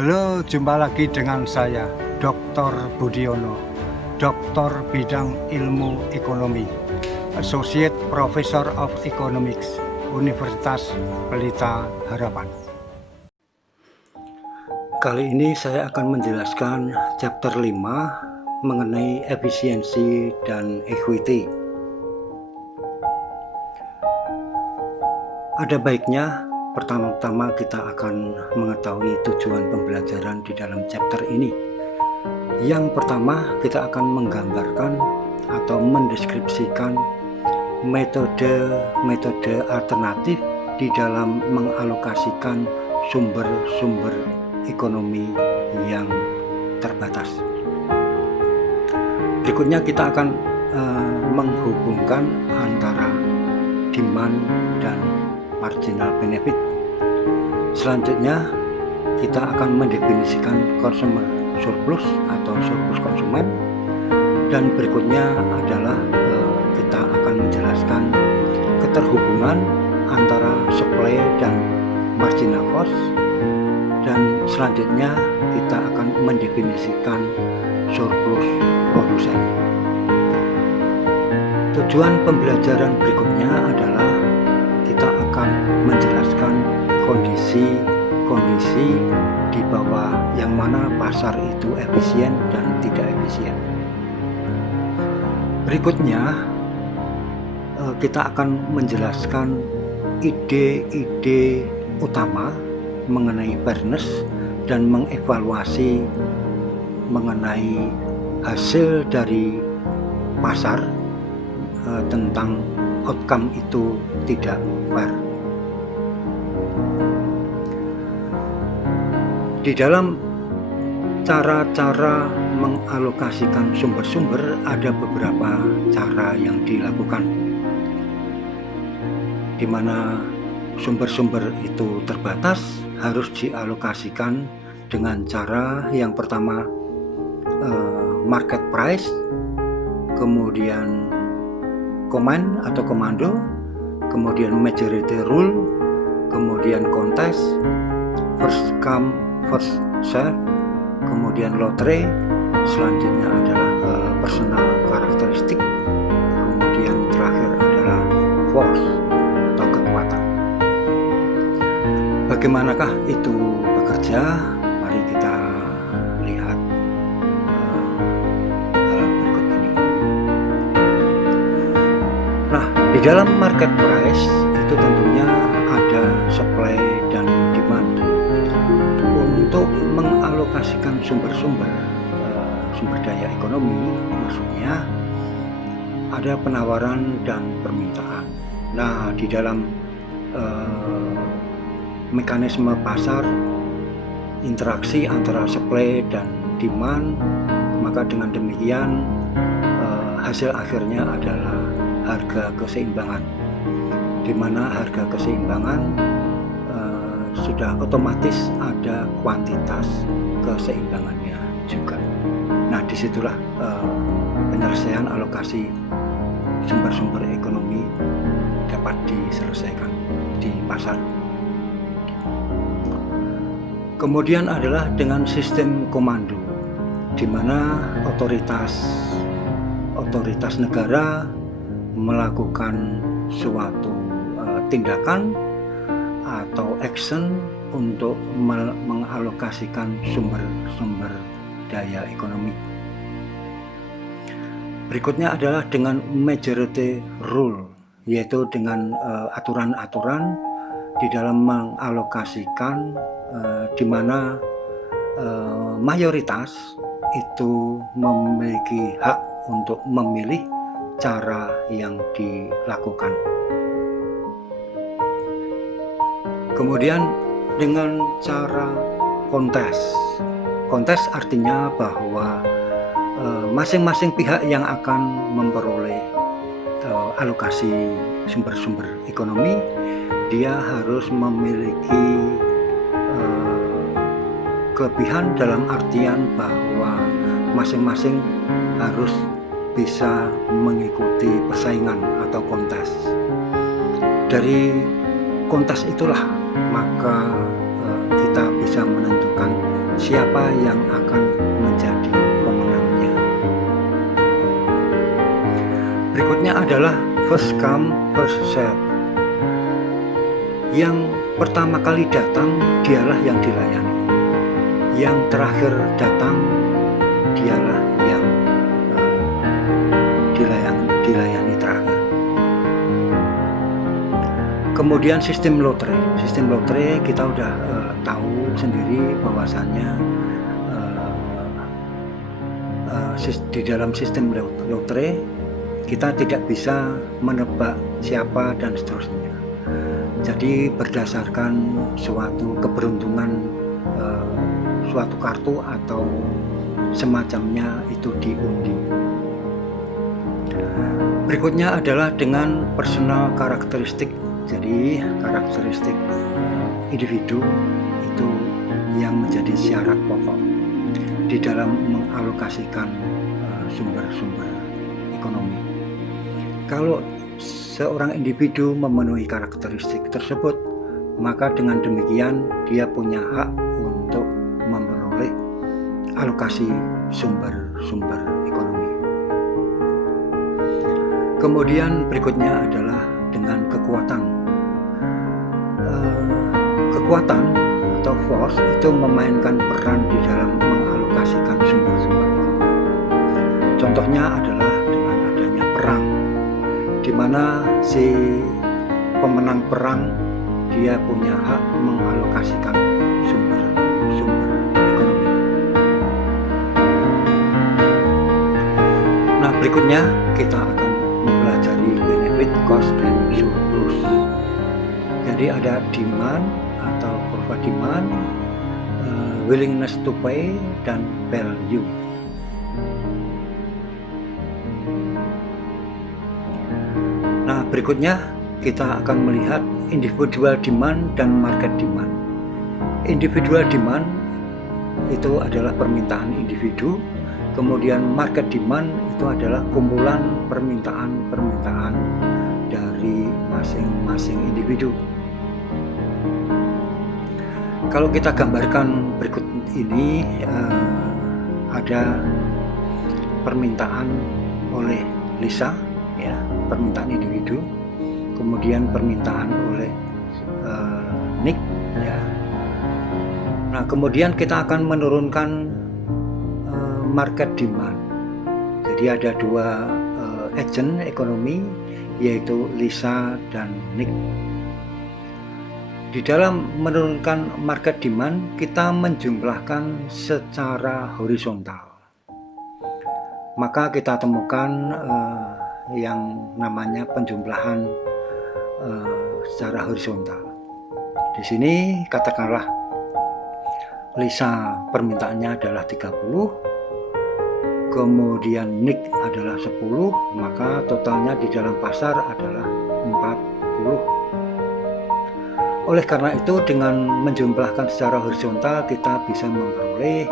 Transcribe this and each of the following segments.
Halo, jumpa lagi dengan saya, Dr. Budiono, Doktor Bidang Ilmu Ekonomi, Associate Professor of Economics, Universitas Pelita Harapan. Kali ini saya akan menjelaskan chapter 5 mengenai efisiensi dan equity. Ada baiknya pertama-tama kita akan mengetahui tujuan pembelajaran di dalam chapter ini. Yang pertama, kita akan menggambarkan atau mendeskripsikan metode alternatif di dalam mengalokasikan sumber-sumber ekonomi yang terbatas. Berikutnya kita akan menghubungkan antara demand dan marginal benefit. Selanjutnya kita akan mendefinisikan consumer surplus atau surplus konsumen, dan berikutnya adalah kita akan menjelaskan keterhubungan antara supply dan marginal cost, dan selanjutnya kita akan mendefinisikan surplus produsen. Tujuan pembelajaran berikutnya adalah kita akan menjelaskan kondisi di bawah yang mana pasar itu efisien dan tidak efisien. Berikutnya kita akan menjelaskan ide-ide utama mengenai fairness dan mengevaluasi mengenai hasil dari pasar tentang outcome itu tidak fair. Di dalam cara-cara mengalokasikan sumber-sumber ada beberapa cara yang dilakukan, di mana sumber-sumber itu terbatas harus dialokasikan dengan cara yang pertama market price, kemudian command atau komando, kemudian majority rule, kemudian contest, first come first serve, kemudian lottery, selanjutnya adalah personal karakteristik, kemudian terakhir adalah force atau kekuatan. Bagaimanakah itu bekerja? Mari kita lihat hal berikut ini. Nah, di dalam market price itu tentunya ada supply dan demand. Untuk mengalokasikan sumber-sumber sumber daya ekonomi, maksudnya ada penawaran dan permintaan. Nah, di dalam mekanisme pasar, interaksi antara supply dan demand, maka dengan demikian hasil akhirnya adalah harga keseimbangan, di mana harga keseimbangan sudah otomatis ada kuantitas keseimbangannya juga. Nah, disitulah penyelesaian alokasi sumber-sumber ekonomi dapat diselesaikan di pasar. Kemudian adalah dengan sistem komando, di mana otoritas negara melakukan suatu tindakan atau action untuk mengalokasikan sumber-sumber daya ekonomi. Berikutnya adalah dengan majority rule, yaitu dengan aturan-aturan di dalam mengalokasikan di mana mayoritas itu memiliki hak untuk memilih cara yang dilakukan. Kemudian dengan cara kontes. Kontes artinya bahwa masing-masing pihak yang akan memperoleh alokasi sumber-sumber ekonomi, dia harus memiliki kelebihan dalam artian bahwa masing-masing harus bisa mengikuti persaingan atau kontes. Dari kontes itulah maka kita bisa menentukan siapa yang akan menjadi pemenangnya. Berikutnya adalah first come first serve. Yang pertama kali datang dialah yang dilayani, yang terakhir datang dialah yang dilayani terakhir. Kemudian sistem lotre kita udah tahu sendiri bahwasannya di dalam sistem lotre kita tidak bisa menebak siapa dan seterusnya. Jadi berdasarkan suatu keberuntungan, suatu kartu atau semacamnya itu diundi. Berikutnya adalah dengan personal karakteristik. Jadi karakteristik individu itu yang menjadi syarat pokok di dalam mengalokasikan sumber-sumber ekonomi. Kalau seorang individu memenuhi karakteristik tersebut, maka dengan demikian dia punya hak untuk memperoleh alokasi sumber-sumber ekonomi. Kemudian berikutnya adalah dengan kekuatan. Kekuatan atau force itu memainkan peran di dalam mengalokasikan sumber-sumber ekonomi. Contohnya adalah dengan adanya perang, di mana si pemenang perang dia punya hak mengalokasikan sumber-sumber ekonomi. Nah, berikutnya kita akan mempelajari benefit, cost, and surplus. Jadi ada demand atau kurva demand, willingness to pay, dan value. Nah, berikutnya kita akan melihat individual demand dan market demand. Individual demand itu adalah permintaan individu, kemudian market demand itu adalah kumpulan permintaan dari masing-masing individu. Kalau kita gambarkan berikut ini, ada permintaan oleh Lisa, ya, permintaan individu, kemudian permintaan oleh Nick, ya. Nah, kemudian kita akan menurunkan market demand. Jadi ada dua agent ekonomi, yaitu Lisa dan Nick. Di dalam menurunkan market demand, kita menjumlahkan secara horizontal. Maka kita temukan yang namanya penjumlahan secara horizontal. Di sini katakanlah Lisa permintaannya adalah 30, kemudian Nick adalah 10, maka totalnya di dalam pasar adalah 40. Oleh karena itu, dengan menjumlahkan secara horizontal kita bisa memperoleh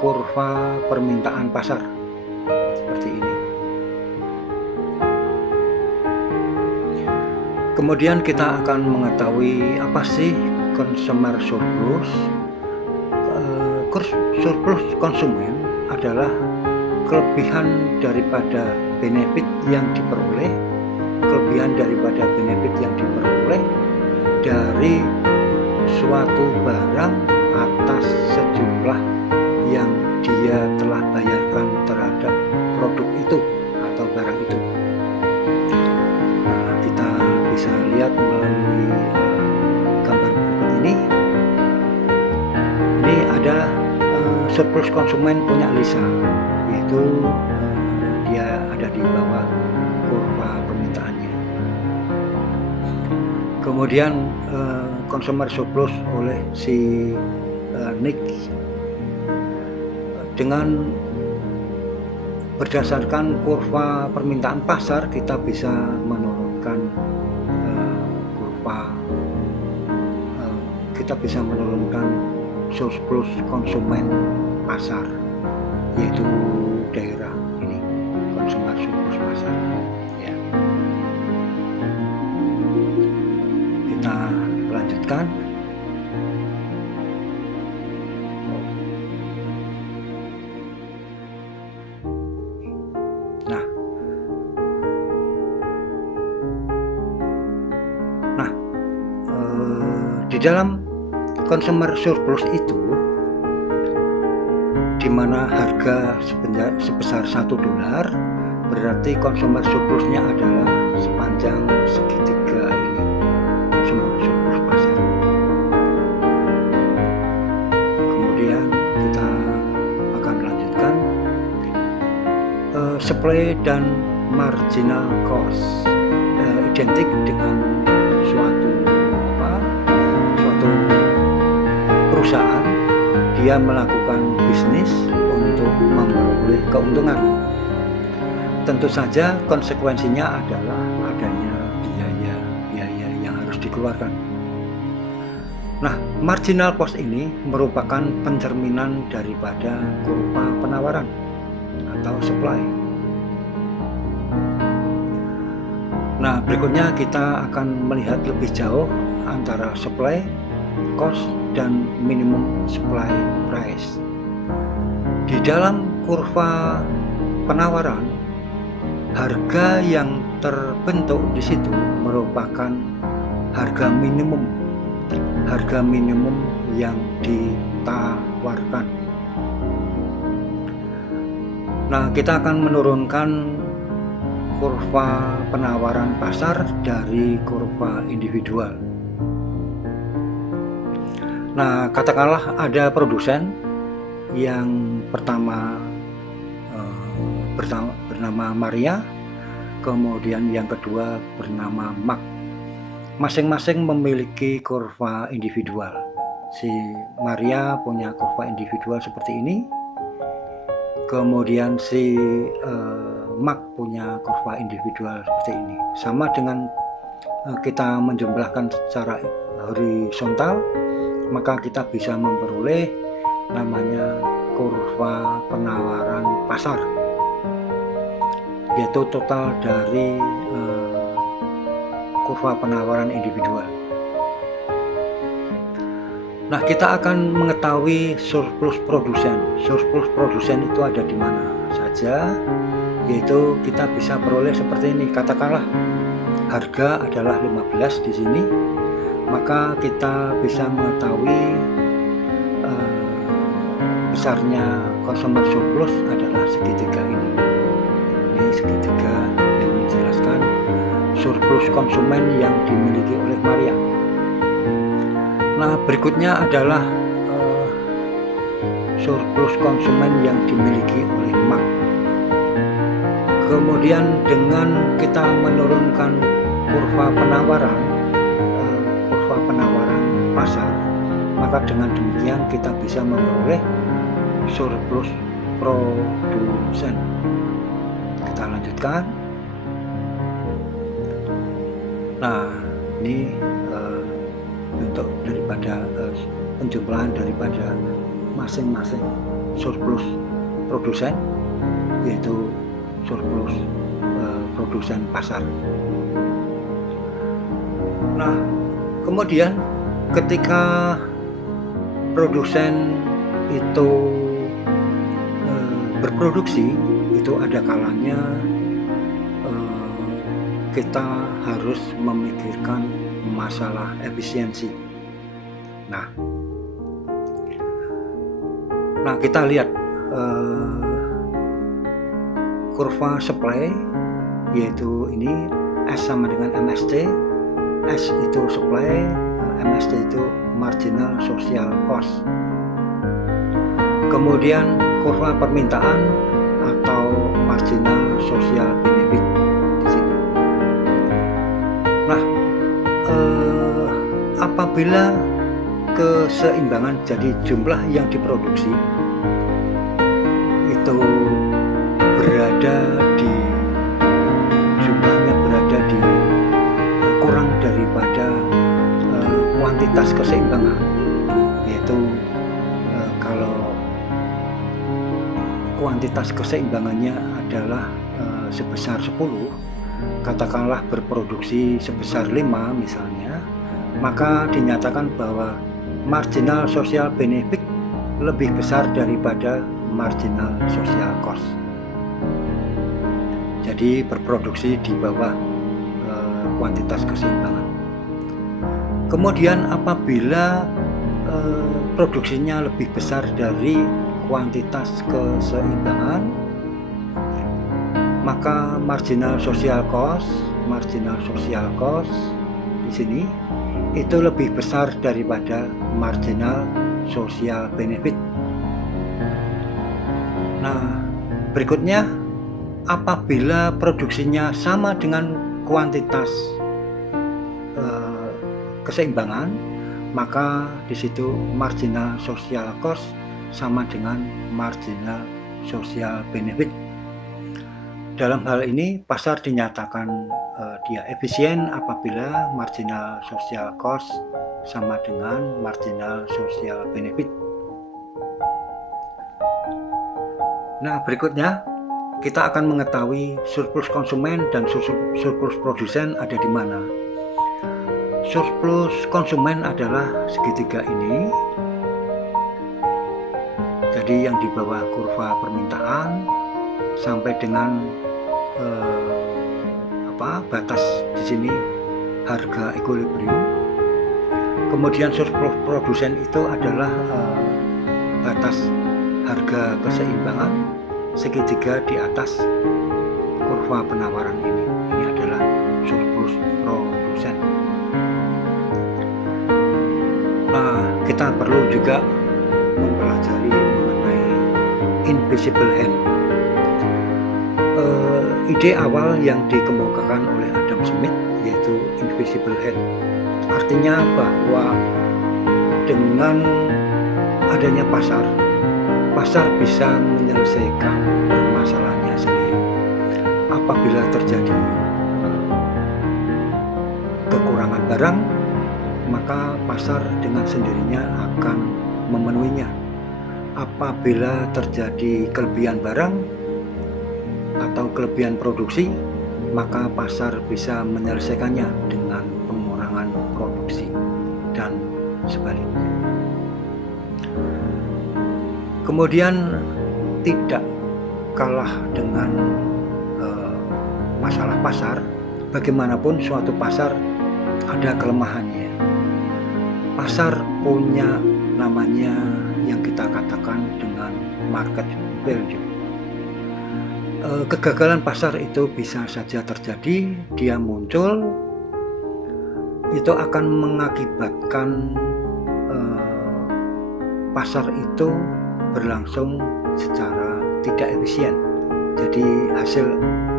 kurva permintaan pasar seperti ini. Kemudian kita akan mengetahui apa sih consumer surplus. Surplus konsumen adalah kelebihan daripada benefit yang diperoleh, dari suatu barang atas sejumlah yang dia telah bayarkan terhadap produk itu atau barang itu. Nah, kita bisa lihat melalui gambar berikut ini. Ini ada surplus konsumen punya Lisa, yaitu dia ada di bawah kurva permintaannya. Kemudian consumer surplus oleh si Nick, dengan berdasarkan kurva permintaan pasar kita bisa menurunkan surplus konsumen pasar, yaitu daerah ini, consumer surplus pasar, ya. Kita lanjutkan. Di dalam consumer surplus itu, di mana harga sebesar $1, berarti consumer surplusnya adalah sepanjang segitiga ini, consumer surplus pasar. Kemudian kita akan lanjutkan supply dan marginal cost, identik dengan suatu perusahaan dia melakukan bisnis untuk memperoleh keuntungan. Tentu saja konsekuensinya adalah adanya biaya yang harus dikeluarkan. Nah, marginal cost ini merupakan pencerminan daripada kurva penawaran atau supply. Nah, berikutnya kita akan melihat lebih jauh antara supply cost dan minimum supply price. Di dalam kurva penawaran, harga yang terbentuk di situ merupakan harga minimum yang ditawarkan. Nah, kita akan menurunkan kurva penawaran pasar dari kurva individual. Nah, katakanlah ada produsen yang pertama bernama Maria, kemudian yang kedua bernama Mark. Masing-masing memiliki kurva individual. Si Maria punya kurva individual seperti ini, kemudian si Mark punya kurva individual seperti ini. Sama dengan kita menjumlahkan secara horizontal, maka kita bisa memperoleh namanya kurva penawaran pasar, yaitu total dari kurva penawaran individual. Nah, kita akan mengetahui surplus produsen. Surplus produsen itu ada di mana saja, yaitu kita bisa peroleh seperti ini. Katakanlah harga adalah 15 di sini, maka kita bisa mengetahui besarnya consumer surplus adalah segitiga ini. Ini segitiga yang menjelaskan surplus konsumen yang dimiliki oleh Maria. Nah, berikutnya adalah surplus konsumen yang dimiliki oleh Mark. Kemudian dengan kita menurunkan kurva penawaran pasar, maka dengan demikian kita bisa memperoleh surplus produsen. Kita lanjutkan. Nah, ini bentuk daripada penjumlahan daripada masing-masing surplus produsen, yaitu surplus produsen pasar. Nah, kemudian ketika produsen itu berproduksi, itu ada kalanya kita harus memikirkan masalah efisiensi. Nah kita lihat kurva supply, yaitu ini S sama dengan MST. S itu supply, MST itu marginal social cost. Kemudian kurva permintaan atau marginal social benefit di sini. Nah, apabila keseimbangan, jadi jumlah yang diproduksi itu jumlahnya berada di kurang daripada kuantitas keseimbangan, yaitu kalau kuantitas keseimbangannya adalah sebesar 10, katakanlah berproduksi sebesar 5 misalnya, maka dinyatakan bahwa marginal social benefit lebih besar daripada marginal social cost. Jadi berproduksi di bawah kuantitas keseimbangan. Kemudian apabila produksinya lebih besar dari kuantitas keseimbangan, maka marginal social cost di sini itu lebih besar daripada marginal social benefit. Nah, berikutnya apabila produksinya sama dengan kuantitas keseimbangan, maka di situ marginal social cost sama dengan marginal social benefit. Dalam hal ini pasar dinyatakan dia efisien apabila marginal social cost sama dengan marginal social benefit. Nah, berikutnya kita akan mengetahui surplus konsumen dan surplus produsen ada di mana. Surplus konsumen adalah segitiga ini, jadi yang di bawah kurva permintaan sampai dengan batas di sini harga equilibrium. Kemudian surplus produsen itu adalah batas harga keseimbangan segitiga di atas kurva penawaran ini. Ini adalah surplus produsen. Nah, kita perlu juga mempelajari mengenai invisible hand. Ide awal yang dikemukakan oleh Adam Smith yaitu invisible hand. Artinya bahwa dengan adanya pasar bisa menyelesaikan masalahnya sendiri. Apabila terjadi kekurangan barang, maka pasar dengan sendirinya akan memenuhinya. Apabila terjadi kelebihan barang atau kelebihan produksi, maka pasar bisa menyelesaikannya dengan pengurangan produksi dan sebaliknya. Kemudian tidak kalah dengan masalah pasar, bagaimanapun suatu pasar ada kelemahannya. Pasar punya namanya yang kita katakan dengan market value. Kegagalan pasar itu bisa saja terjadi, dia muncul, itu akan mengakibatkan pasar itu berlangsung secara tidak efisien, jadi hasil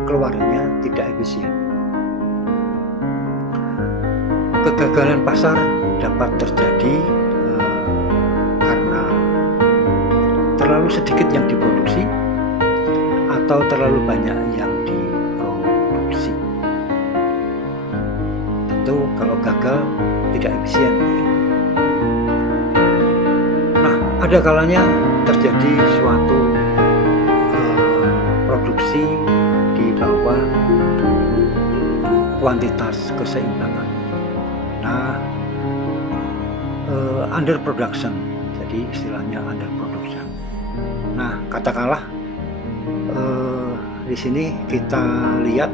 keluarnya tidak efisien. Kegagalan pasar dapat terjadi karena terlalu sedikit yang diproduksi atau terlalu banyak yang diproduksi. Tentu kalau gagal tidak efisien. Nah, ada kalanya terjadi suatu produksi di bawah kuantitas keseimbangan. Nah, underproduction, jadi istilahnya underproduction. Nah, katakanlah di sini kita lihat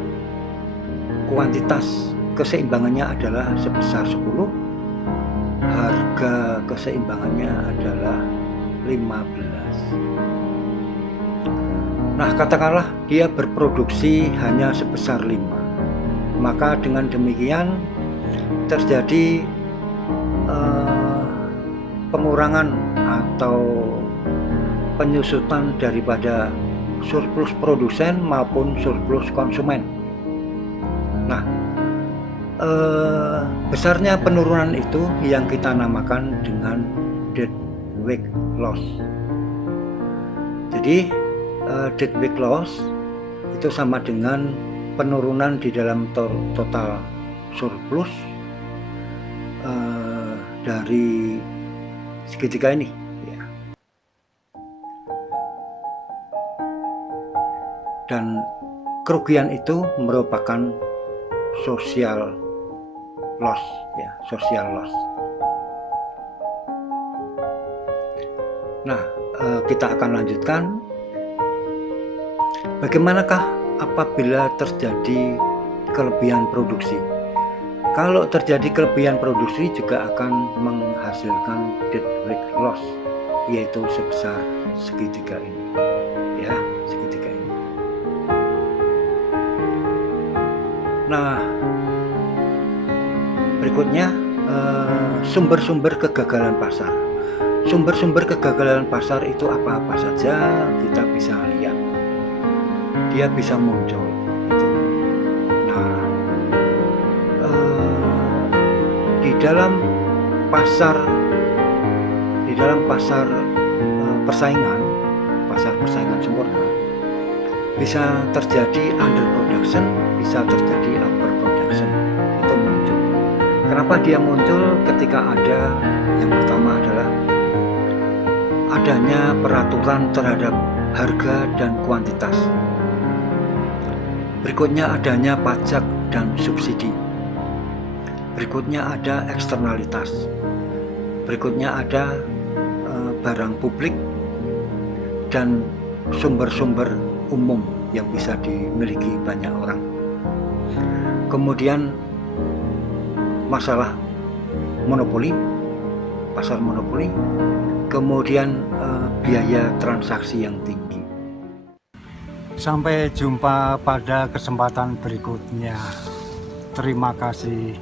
kuantitas keseimbangannya adalah sebesar 10, harga keseimbangannya adalah 15. Nah, katakanlah dia berproduksi hanya sebesar 5, maka dengan demikian terjadi pengurangan atau penyusutan daripada surplus produsen maupun surplus konsumen. Nah, besarnya penurunan itu yang kita namakan dengan deadweight loss. Jadi deadweight loss itu sama dengan penurunan di dalam total surplus dari segitiga ini. Dan kerugian itu merupakan social loss, social loss. Nah, kita akan lanjutkan. Bagaimanakah apabila terjadi kelebihan produksi? Kalau terjadi kelebihan produksi juga akan menghasilkan deadweight loss, yaitu sebesar segitiga ini, ya, segitiga ini. Nah, berikutnya sumber-sumber kegagalan pasar. Sumber-sumber kegagalan pasar itu apa-apa saja kita bisa lihat. Dia bisa muncul. Nah, di dalam pasar persaingan sempurna, bisa terjadi underproduction, bisa terjadi overproduction. Itu muncul. Kenapa dia muncul? Ketika ada, yang pertama adalah adanya peraturan terhadap harga dan kuantitas. Berikutnya adanya pajak dan subsidi. Berikutnya ada eksternalitas. Berikutnya ada barang publik dan sumber-sumber umum yang bisa dimiliki banyak orang. Kemudian masalah monopoli, pasar monopoli, kemudian biaya transaksi yang tinggi. Sampai jumpa pada kesempatan berikutnya. Terima kasih.